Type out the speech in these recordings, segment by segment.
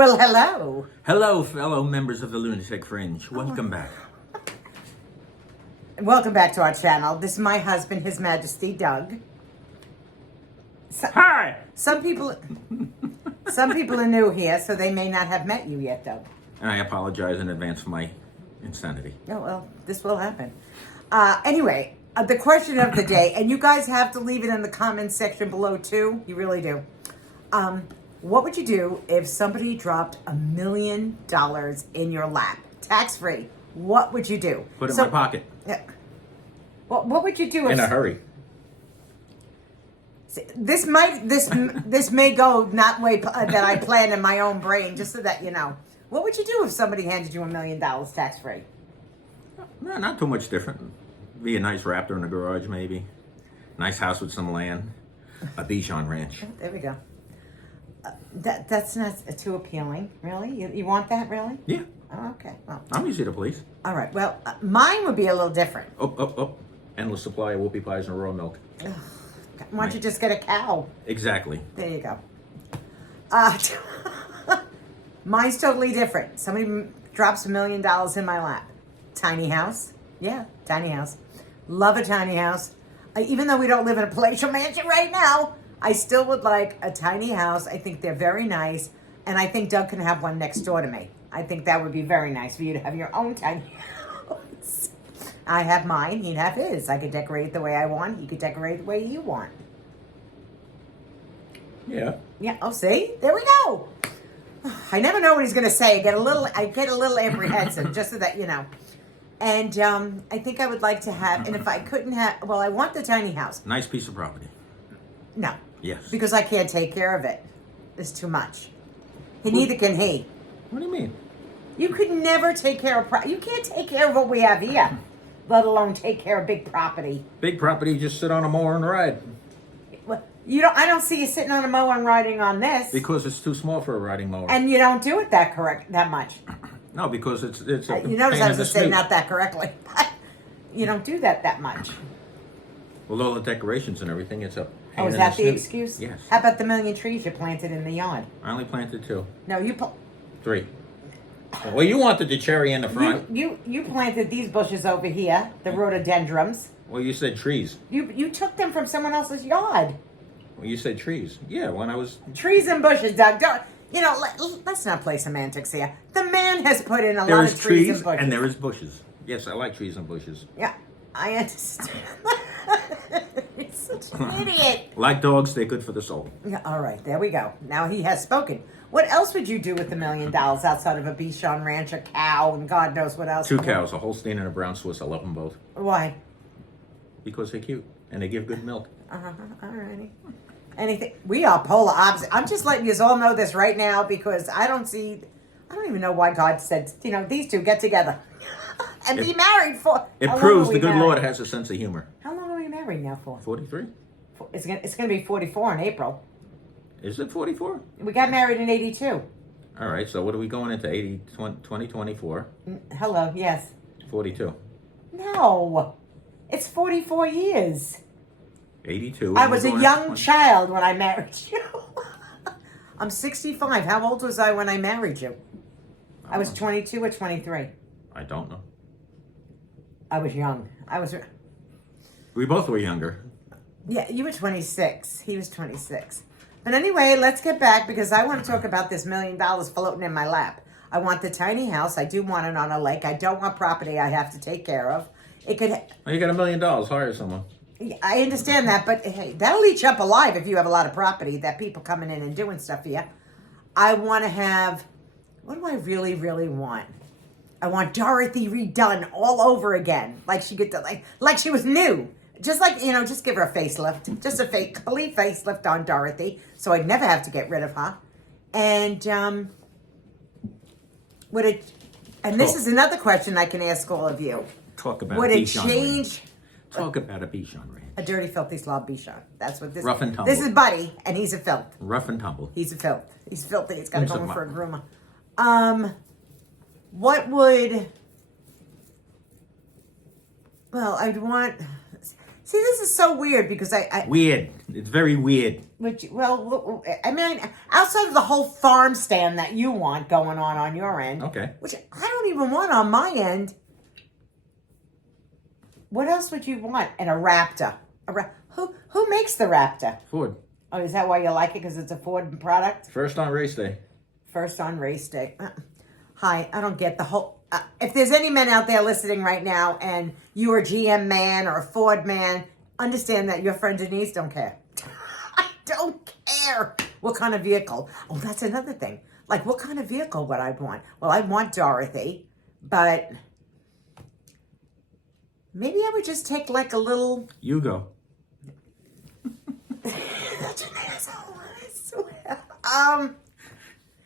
Well, hello. Hello, fellow members of the Lunatic Fringe. Welcome back. Welcome back to our channel. This is my husband, His Majesty Doug. Hi! Some people are new here, so they may not have met you yet, Doug. And I apologize in advance for my insanity. Oh, well, this will happen. Anyway, the question of the day, and you guys have to leave it in the comments section below too. You really do. What would you do if somebody dropped $1 million in your lap, tax-free? What would you do? Put it in my pocket. Yeah. What would you do if... In a hurry. This may go not way that I planned in my own brain, just so that you know. What would you do if somebody handed you $1 million tax-free? No, not too much different. Be a nice raptor in the garage, maybe. Nice house with some land. A Bichon ranch. There we go. That's not too appealing, really? You want that, really? Yeah. Oh, okay. Well, I'm easy to please. all right. Well, mine would be a little different. Oh. Endless supply of whoopie pies and raw milk. Why don't you just get a cow? Exactly. There you go. Mine's totally different. Somebody drops $1 million in my lap. Tiny house. Yeah, tiny house. Love a tiny house. Even though we don't live in a palatial mansion right now, I still would like a tiny house. I think they're very nice. And I think Doug can have one next door to me. I think that would be very nice for you to have your own tiny house. I have mine. He'd have his. I could decorate it the way I want. He could decorate it the way you want. Yeah. Yeah. Oh, see? There we go. I never know what he's going to say. I get a little apprehensive, just so that you know. And I think I would like to have, and if I couldn't have, well, I want the tiny house. Nice piece of property. No. Yes. Because I can't take care of it. It's too much. Neither can he. What do you mean? You could never take care of, you can't take care of what we have here, let alone take care of big property. Big property, just sit on a mower and ride. Well, I don't see you sitting on a mower and riding on this. Because it's too small for a riding mower. And you don't do it that much. No, because it's a You notice pain I in was the just saying snoot. not that correctly. But you don't do that much. With all the decorations and everything, it's a pain Oh, is in that the snoot. excuse? Yes. How about the million trees you planted in the yard? I only planted 2. No, you 3. Well, you wanted the cherry in the front. you planted these bushes over here, the rhododendrons. Well, you said trees. You took them from someone else's yard. Well, you said trees. Yeah, when I was... Trees and bushes, Doug. Don't, let's not play semantics here. The man has put in a There lot is of trees and trees bushes. and there is bushes. Yes, I like trees and bushes. Yeah, I understand. You're such an idiot. Like dogs, they're good for the soul. Yeah, all right, there we go. Now he has spoken. What else would you do with $1 million outside of a Bichon ranch, a cow, and God knows what else? 2 cows, a Holstein and a brown Swiss. I love them both. Why? Because they're cute and they give good milk. All righty. Anything? We are polar opposite. I'm just letting you all know this right now because I don't even know why God said, these two get together and be married for. It proves the good Lord has a sense of humor. How long are we married now for? 43? It's gonna be 44 in April. Is it 44? We got married in 82. All right, so what are we going into? 2024? Hello, yes. 42. No, it's 44 years. 82. I was a young 20. child when I married you. I'm 65. How old was I when I married you? I was 22 or 23. I don't know. I was young. We both were younger. Yeah, you were 26. He was 26. But anyway, let's get back because I want to talk about this $1 million floating in my lap. I want the tiny house. I do want it on a lake. I don't want property I have to take care of. It could. Oh, you got $1 million. Hire someone. I understand that, but hey, that'll eat you up alive if you have a lot of property that people coming in and doing stuff here. I want to have. What do I really, really want? I want Dorothy redone all over again, like she get to like she was new. Just just give her a facelift. Just a complete facelift on Dorothy. So I'd never have to get rid of her. And, this is another question I can ask all of you. Talk about Would a it Bichon change? ranch. Talk about a Bichon ranch. A dirty, filthy slob Bichon. That's what this Rough and tumble. This is Buddy, and he's a filth. Rough and tumble. He's a filth. He's filthy. He's got to go in Who's for a a groomer. What would... Well, I'd want... See, this is so weird because Weird. It's very weird. I mean, outside of the whole farm stand that you want going on your end, Okay. which I don't even want on my end. What else would you want? And a Raptor. Who makes the Raptor? Ford. Oh, is that why you like it? Because it's a Ford product? First on race day. First on race day. Hi, I don't get the whole... if there's any men out there listening right now and you are a GM man or a Ford man, understand that your friend Denise don't care. I don't care what kind of vehicle. Oh, that's another thing. Like, what kind of vehicle would I want? Well, I want Dorothy, but maybe I would just take like a little... You go. Such an asshole, I swear.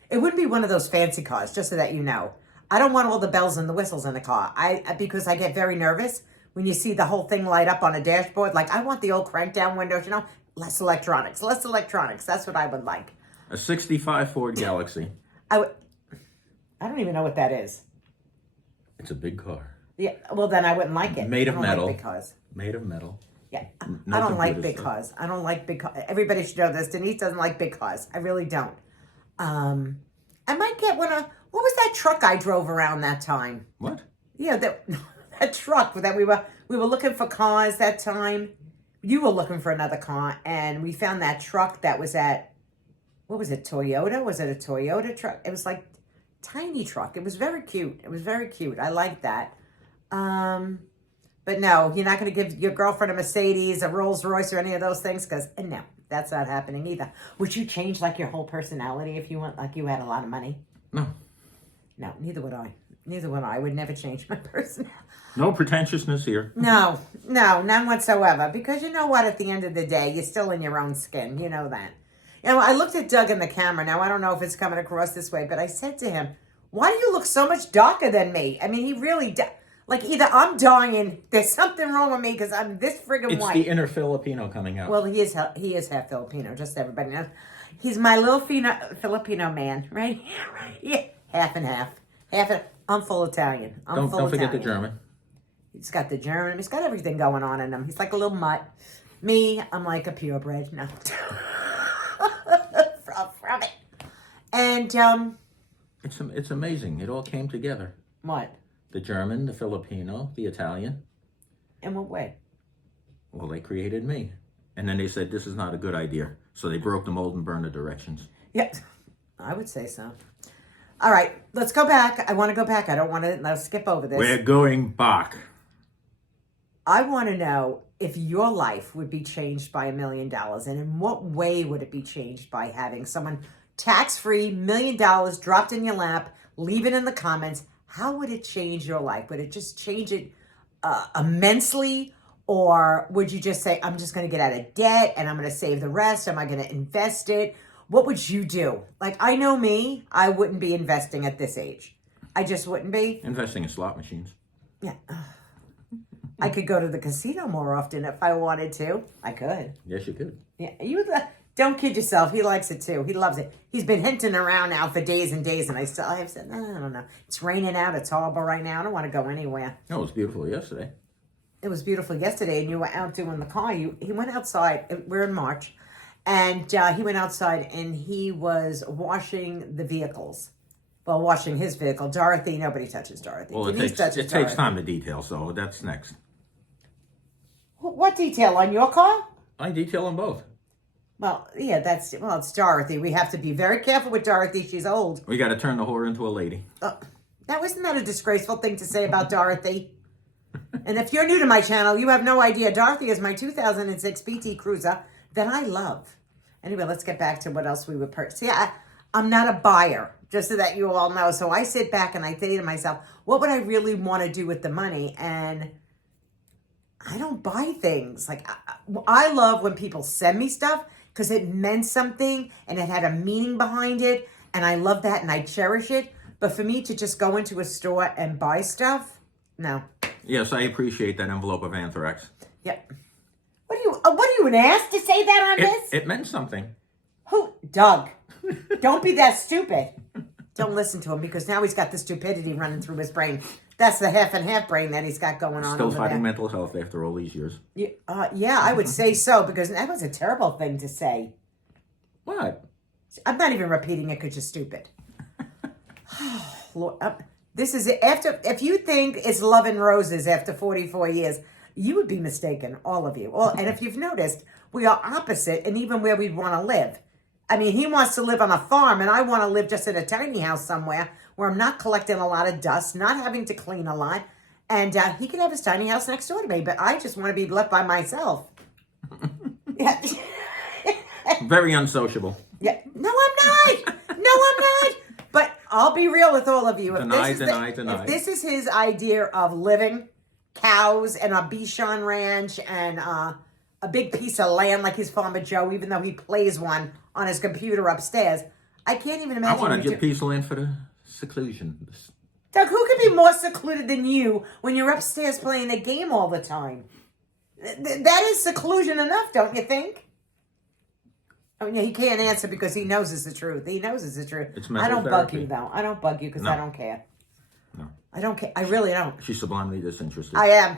It wouldn't be one of those fancy cars, just so that you know. I don't want all the bells and the whistles in the car. Because I get very nervous when you see the whole thing light up on a dashboard. Like, I want the old crank down windows, less electronics. That's what I would like. A 65 Ford Galaxy. I don't even know what that is. It's a big car. Yeah, well then I wouldn't like it. Made of metal. Like big cars. Made of metal. Yeah, No I don't like computer big stuff. cars. I don't like big cars. Everybody should know this. Denise doesn't like big cars. I really don't. I might get one of... What was that truck I drove around that time? What? Yeah, that truck that we were looking for cars that time. You were looking for another car, and we found that truck that was at... What was it, Toyota? Was it a Toyota truck? It was like tiny truck. It was very cute. I liked that. But no, you're not going to give your girlfriend a Mercedes, a Rolls Royce, or any of those things, because no, that's not happening either. Would you change like your whole personality if you went like you had a lot of money? No. No, neither would I. I would never change my personality. No pretentiousness here. No, none whatsoever. Because you know what? At the end of the day, you're still in your own skin. You know that. I looked at Doug in the camera. Now, I don't know if it's coming across this way, but I said to him, why do you look so much darker than me? I mean, he really... Like, either I'm dying, there's something wrong with me because I'm this friggin' white. It's the inner Filipino coming out. Well, he is half Filipino, just so everybody knows. He's my little Filipino man, right? Yeah, half and half. I'm full Italian. Don't forget the German. He's got the German. He's got everything going on in him. He's like a little mutt. Me, I'm like a purebred. No. from it. And, It's amazing. It all came together. what? The German, the Filipino, the Italian. In what way? Well, they created me. And then they said, this is not a good idea. So they broke the mold and burned the directions. Yeah, I would say so. All right, let's go back. I want to go back. I don't want to skip over this. We're going back. I want to know if your life would be changed by $1 million, and in what way would it be changed by having someone tax-free, $1 million dropped in your lap? Leave it in the comments. How would it change your life? Would it just change it immensely? Or would you just say, I'm just going to get out of debt and I'm going to save the rest? Am I going to invest it? What would you do? Like, I know me, I wouldn't be investing at this age. I just wouldn't be. Investing in slot machines. Yeah. I could go to the casino more often if I wanted to. I could. Yes, you could. Yeah, don't kid yourself. He likes it too. He loves it. He's been hinting around now for days and days, and I have said, I don't know. It's raining out. It's horrible right now. I don't want to go anywhere. No, it was beautiful yesterday. It was beautiful yesterday, and you were out doing the car. He went outside. We're in March, and he went outside, and he was washing the vehicles. Well, washing his vehicle. Dorothy, nobody touches Dorothy. Well, it takes time to detail, so that's next. What detail? On your car? I detail them both. Well, yeah, it's Dorothy. We have to be very careful with Dorothy. She's old. We got to turn the whore into a lady. Now, isn't that a disgraceful thing to say about Dorothy? And if you're new to my channel, you have no idea. Dorothy is my 2006 PT Cruiser that I love. Anyway, let's get back to what else we would purchase. Yeah, I'm not a buyer, just so that you all know. So I sit back and I say to myself, what would I really want to do with the money? And I don't buy things. Like, I love when people send me stuff because it meant something and it had a meaning behind it. And I love that and I cherish it. But for me to just go into a store and buy stuff, no. Yes, I appreciate that envelope of anthrax. Yep. What are you, an ass to say that on this? It meant something. Who? Doug. Don't be that stupid. Don't listen to him because now he's got the stupidity running through his brain. That's the half and half brain that he's got going on. Still over fighting there. mental health after all these years. Yeah, I would say so because that was a terrible thing to say. What? I'm not even repeating it because you're stupid. Lord, this is it. If you think it's love and roses after 44 years, you would be mistaken, all of you. And if you've noticed, we are opposite, and even where we want to live. I mean, he wants to live on a farm, and I want to live just in a tiny house somewhere where I'm not collecting a lot of dust, not having to clean a lot, and he can have his tiny house next door to me. But I just want to be left by myself. Yeah. Very unsociable. Yeah. No, I'm not. No, I'm not. But I'll be real with all of you. Deny. If this is his idea of living, cows and a Bichon Ranch and a big piece of land like his Farmer Joe, even though he plays one on his computer upstairs, I can't even imagine. I want to get piece of land for the seclusion. Doug, who could be more secluded than you when you're upstairs playing a game all the time? That is seclusion enough, don't you think? Oh, yeah, he can't answer because he knows it's the truth. He knows it's the truth. It's I don't mental bug therapy. you, though. I don't bug you because I don't care. No. I don't care. I really don't. She's sublimely disinterested. I am.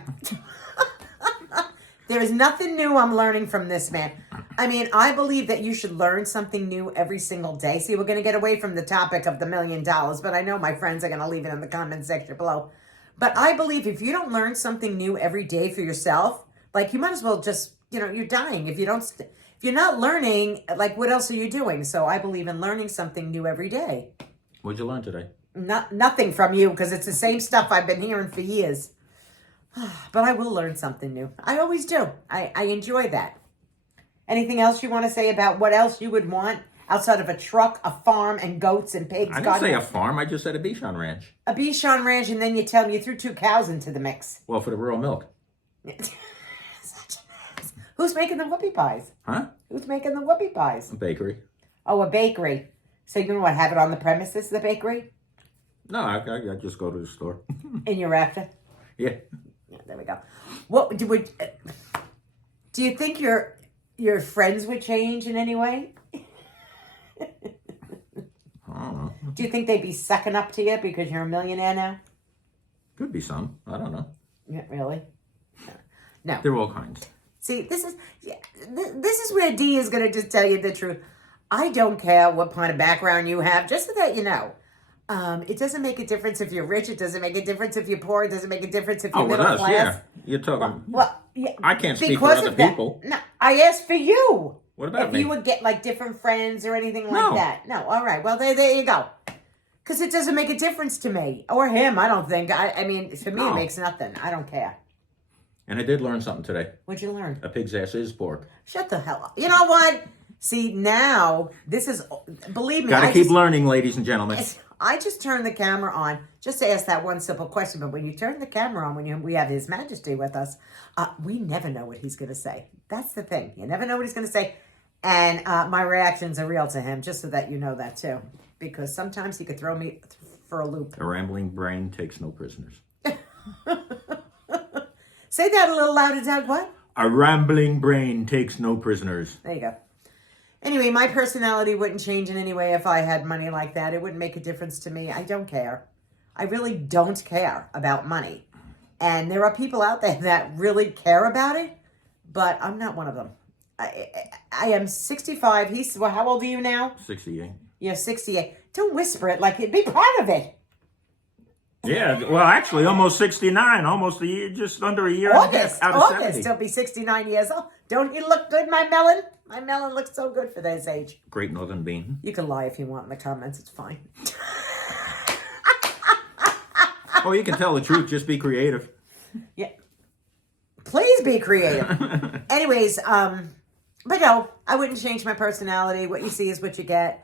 There is nothing new I'm learning from this man. I mean, I believe that you should learn something new every single day. See, we're going to get away from the topic of the $1 million, but I know my friends are going to leave it in the comment section below. But I believe if you don't learn something new every day for yourself, like you might as well just, you're dying. If you're not learning, like what else are you doing? So I believe in learning something new every day. What'd you learn today? Nothing from you because it's the same stuff I've been hearing for years. But I will learn something new. I always do. I enjoy that. Anything else you want to say about what else you would want outside of a truck, a farm, and goats and pigs? I didn't say a farm. I just said a Bichon Ranch. A Bichon Ranch, and then you tell me you threw 2 cows into the mix. Well, for the rural milk. Who's making the whoopie pies? Huh? Who's making the whoopie pies? A bakery. Oh, a bakery. So you're going to have it on the premises, the bakery? No, I just go to the store. In your after? Yeah. Yeah, there we go. What do you think your friends would change in any way? I don't know. Do you think they'd be sucking up to you because you're a millionaire now? Could be some. I don't know. Yeah, really? No. They're all kinds. See, this is where D is going to just tell you the truth. I don't care what kind of background you have, just so that you know. It doesn't make a difference if you're rich. It doesn't make a difference if you're poor. It doesn't make a difference if you're middle class. Yeah. You're talking. Well, yeah, I can't speak for other people. No, I asked for you. What about if me? you would get like different friends or anything like No. that. No, all right. Well, there you go. Because it doesn't make a difference to me or him. I don't think. I mean, to me, it makes nothing. I don't care. And I did learn something today. What'd you learn? A pig's ass is pork. Shut the hell up. You know what? See, now, this is, believe me. Gotta keep learning, ladies and gentlemen. I just turned the camera on just to ask that one simple question. But when you turn the camera on, when we have His Majesty with us, we never know what he's going to say. That's the thing. You never know what he's going to say. And my reactions are real to him, just so that you know that too. Because sometimes he could throw me for a loop. A rambling brain takes no prisoners. Say that a little louder, Doug. What? A rambling brain takes no prisoners. There you go. Anyway, my personality wouldn't change in any way if I had money like that. It wouldn't make a difference to me. I don't care. I really don't care about money. And there are people out there that really care about it, but I'm not one of them. I am 65. Well, how old are you now? 68. You're 68. Don't whisper it like it. Be proud of it. Yeah, well, actually, almost 69. Almost a year, just under a year and a half out of 70. He'll be 69 years old. Don't you look good, my melon? My melon looks so good for this age. Great Northern Bean. You can lie if you want in the comments. It's fine. Oh, you can tell the truth. Just be creative. Yeah. Please be creative. Anyways, but no, I wouldn't change my personality. What you see is what you get.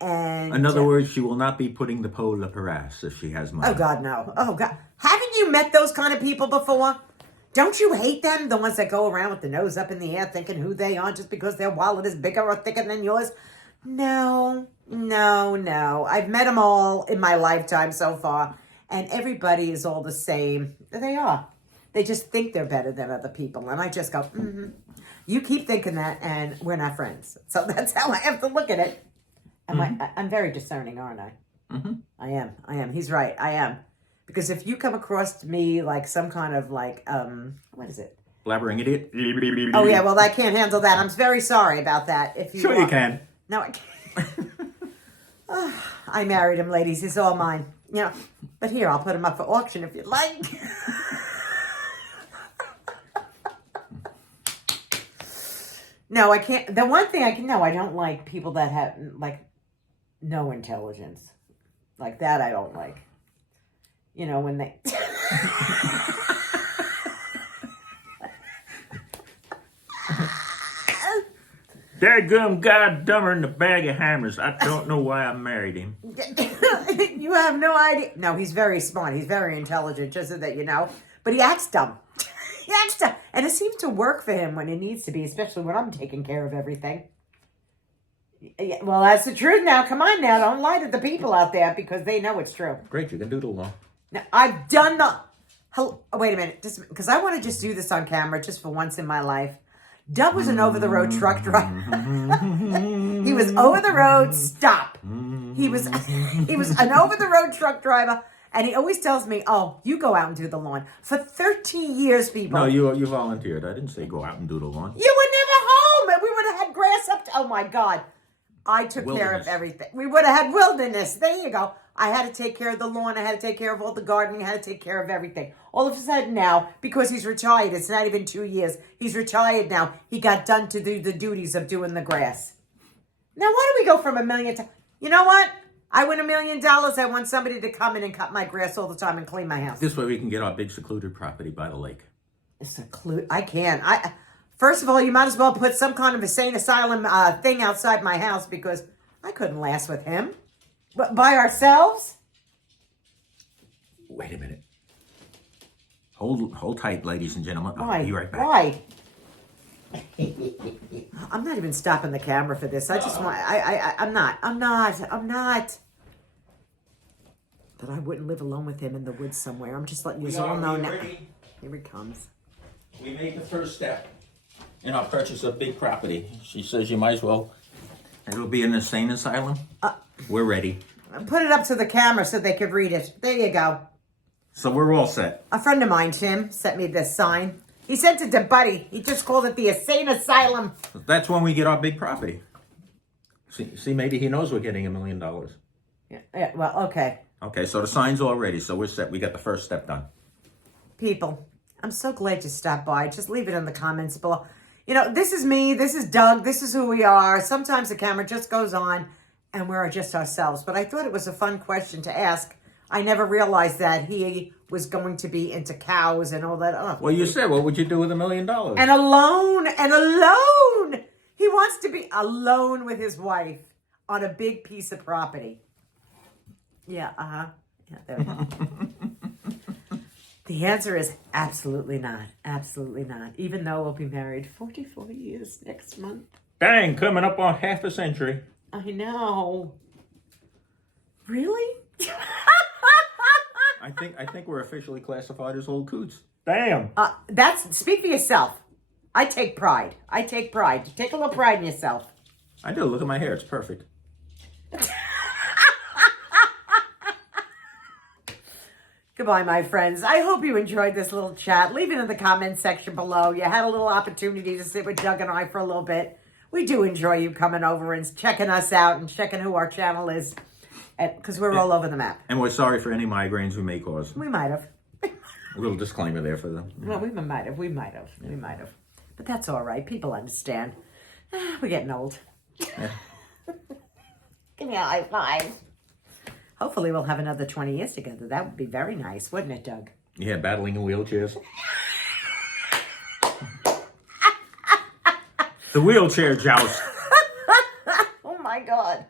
And in other words, she will not be putting the pole up her ass if she has money. Oh, God, no. Oh, God. Haven't you met those kind of people before? Don't you hate them? The ones that go around with the nose up in the air thinking who they are just because their wallet is bigger or thicker than yours? No. I've met them all in my lifetime so far. And everybody is all the same. They are. They just think they're better than other people. And I just go, You keep thinking that and we're not friends. So that's how I have to look at it. I'm very discerning, aren't I? Mm-hmm. I am. He's right. I am. Because if you come across to me like some kind of like, what is it? Blabbering idiot. Oh, yeah. Well, I can't handle that. I'm very sorry about that. If you Sure you can. No, I can't. I married him, ladies. He's all mine. You know, but here, I'll put him up for auction if you'd like. No, I can't. The one thing I don't like people that have, like, no intelligence. Like that I don't like. You know, when they... Dadgum God dumber than a bag of hammers. I don't know why I married him. You have no idea. No, he's very smart. He's very intelligent, just so that you know. But he acts dumb. He acts dumb. And it seems to work for him when it needs to be, especially when I'm taking care of everything. Yeah, well, that's the truth now. Come on now. Don't lie to the people out there because they know it's true. Great, you can do it alone. Now, I've done the... Wait a minute. Just because I want to just do this on camera just for once in my life. Doug was an over-the-road truck driver. He was over-the-road, stop. He was an over-the-road truck driver, and he always tells me, oh, you go out and do the lawn. For 13 years, people. No, you volunteered. I didn't say go out and do the lawn. You were never home, and we would have had grass up to... Oh, my God. I took care of everything. We would have had wilderness. There you go. I had to take care of the lawn. I had to take care of all the gardening. I had to take care of everything. All of a sudden now, because he's retired, it's not even 2 years. He's retired now. He got done to do the duties of doing the grass. Now, why do we go from $1 million to... You know what? I win $1 million. I want somebody to come in and cut my grass all the time and clean my house. This way we can get our big secluded property by the lake. I can't. First of all, you might as well put some kind of insane asylum thing outside my house because I couldn't last with him. But by ourselves? Wait a minute. Hold tight, ladies and gentlemen. Why? I'll be right back. Why? I'm not even stopping the camera for this. I just want... I'm not. But I wouldn't live alone with him in the woods somewhere. I'm just letting you all know now. Here he comes. We made the first step in our purchase of big property. She says you might as well... It'll be an insane asylum. We're ready. Put it up to the camera so they could read it. There you go. So we're all set. A friend of mine, Tim, sent me this sign. He sent it to Buddy. He just called it the Insane Asylum. That's when we get our big property. See, maybe he knows we're getting $1 million. Yeah, well, okay. Okay, so the sign's all ready, so we're set. We got the first step done. People, I'm so glad you stopped by. Just leave it in the comments below. You know, this is me. This is Doug. This is who we are. Sometimes the camera just goes on and we're just ourselves. But I thought it was a fun question to ask. I never realized that he was going to be into cows and all that. Oh, well, you said, what would you do with $1 million? And alone. He wants to be alone with his wife on a big piece of property. Yeah, Yeah, there we go. The answer is absolutely not. Absolutely not. Even though we'll be married 44 years next month. Dang, coming up on half a century. I know. Really? I think we're officially classified as old coots. Damn. Speak for yourself. I take pride. Take a little pride in yourself. I do. Look at my hair. It's perfect. Goodbye, my friends. I hope you enjoyed this little chat. Leave it in the comments section below. You had a little opportunity to sit with Doug and I for a little bit. We do enjoy you coming over and checking us out and checking who our channel is, because we're all over the map. And we're sorry for any migraines we may cause. We might have. A little disclaimer there for them. Well, we might have. But that's all right. People understand. We're getting old. Yeah. Give me a high five. Hopefully we'll have another 20 years together. That would be very nice, wouldn't it, Doug? Yeah, battling in wheelchairs. The wheelchair joust. Oh, my God.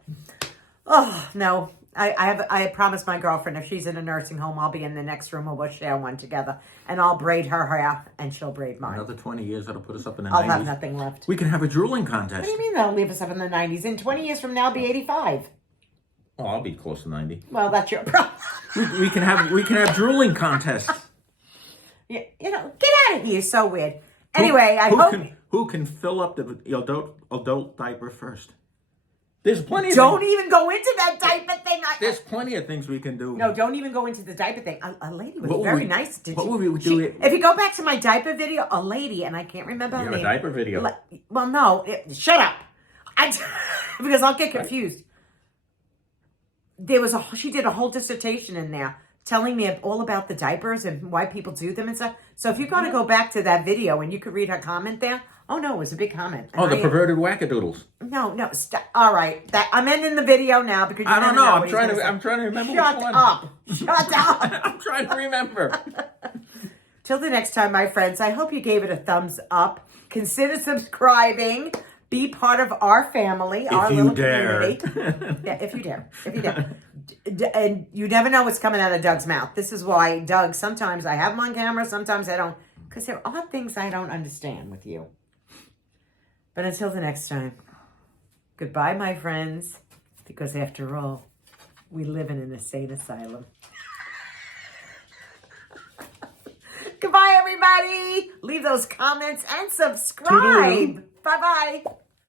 Oh, no. I promised my girlfriend if she's in a nursing home, I'll be in the next room and we'll share one together. And I'll braid her hair and she'll braid mine. Another 20 years, that'll put us up in the 90s. I'll have nothing left. We can have a drooling contest. What do you mean that'll leave us up in the 90s? In 20 years from now, I'll be 85. Oh, I'll be close to 90. Well, that's your problem. we can have drooling contests. Yeah, you know, get out of here. You're so weird. Anyway, who can fill up the adult diaper first? There's plenty. Don't even go into that diaper thing. There's plenty of things we can do. No, don't even go into the diaper thing. A lady was very nice. What would we do? If you go back to my diaper video, a lady, and I can't remember her name. A diaper video. Well, no. Shut up. Because I'll get confused. She did a whole dissertation in there telling me all about the diapers and why people do them and stuff. So if you're going to go back to that video and you could read her comment there. Oh no, it was a big comment. Oh, the perverted wackadoodles. No, stop. All right, I'm ending the video now because I don't know. I'm trying to remember which one. Shut up. I'm trying to remember. Till the next time, my friends, I hope you gave it a thumbs up. Consider subscribing. Be part of our family, our little community. Yeah, if you dare. And you never know what's coming out of Doug's mouth. This is why, Doug, sometimes I have him on camera, sometimes I don't. Because there are things I don't understand with you. But until the next time, goodbye, my friends. Because after all, we live in an insane asylum. Goodbye, everybody. Leave those comments and subscribe. Bye-bye.